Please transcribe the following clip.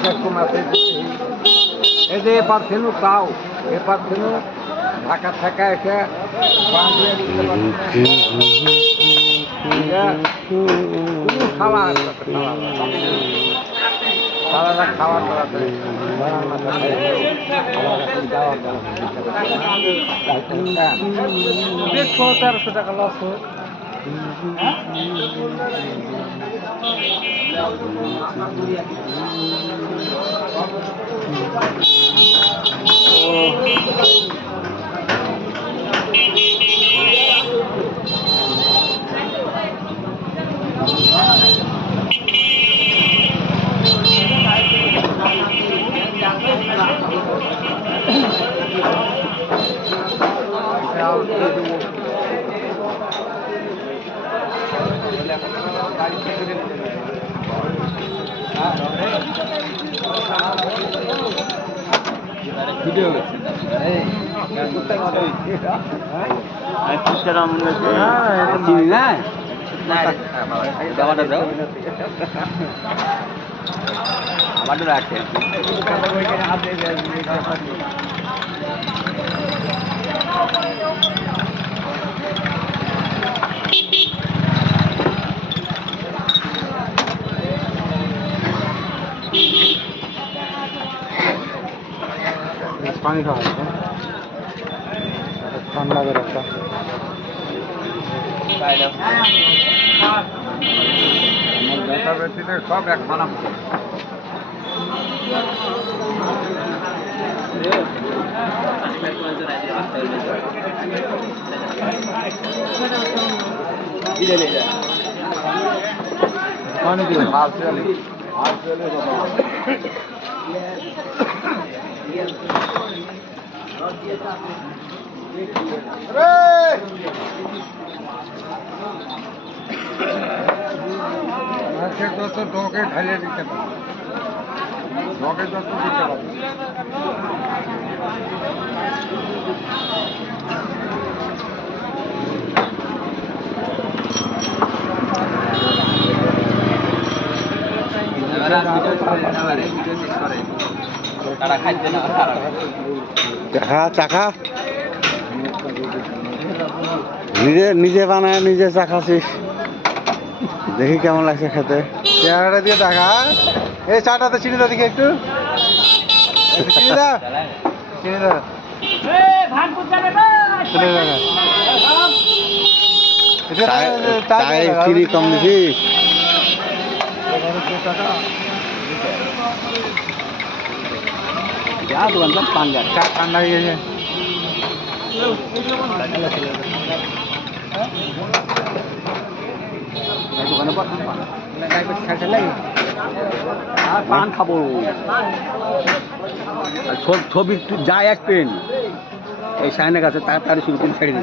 সেরকম আছে। এই যে এবার থেনু তাও এবার থেনু ঢাকা থাকা এসে বাঁধিয়ে দিতে পারবে কোনো খাওয়া খাওয়াটা খাওয়া করাতে দেখো 1300 টাকা লস হোক। ভিডিও রাখে পানি খাওয়া ঠান্ডা করে একটা সব এক মানা পানি দিয়ে মাছ যত ডগে ঢালিয়ে দিতে পারে ডগে যত দিতে পারে চাখা চাখা নিজে নিজে বানায় নিজে চাখাছিস দেখি কেমন লাগছে খেতে চেহারাটা দিয়ে দেখা এই চাটাতে চিনি দাও দেখি একটু চিনি দাও চিনি দাও চিনি কম দিছিস দোকান পান যায় চা ঠান্ডা হয়ে গেছে পান খাবো ছবি যা আসবেন এই সাইনের কাছে তাড়াতাড়ি শুরু করে ছেড়ে দিন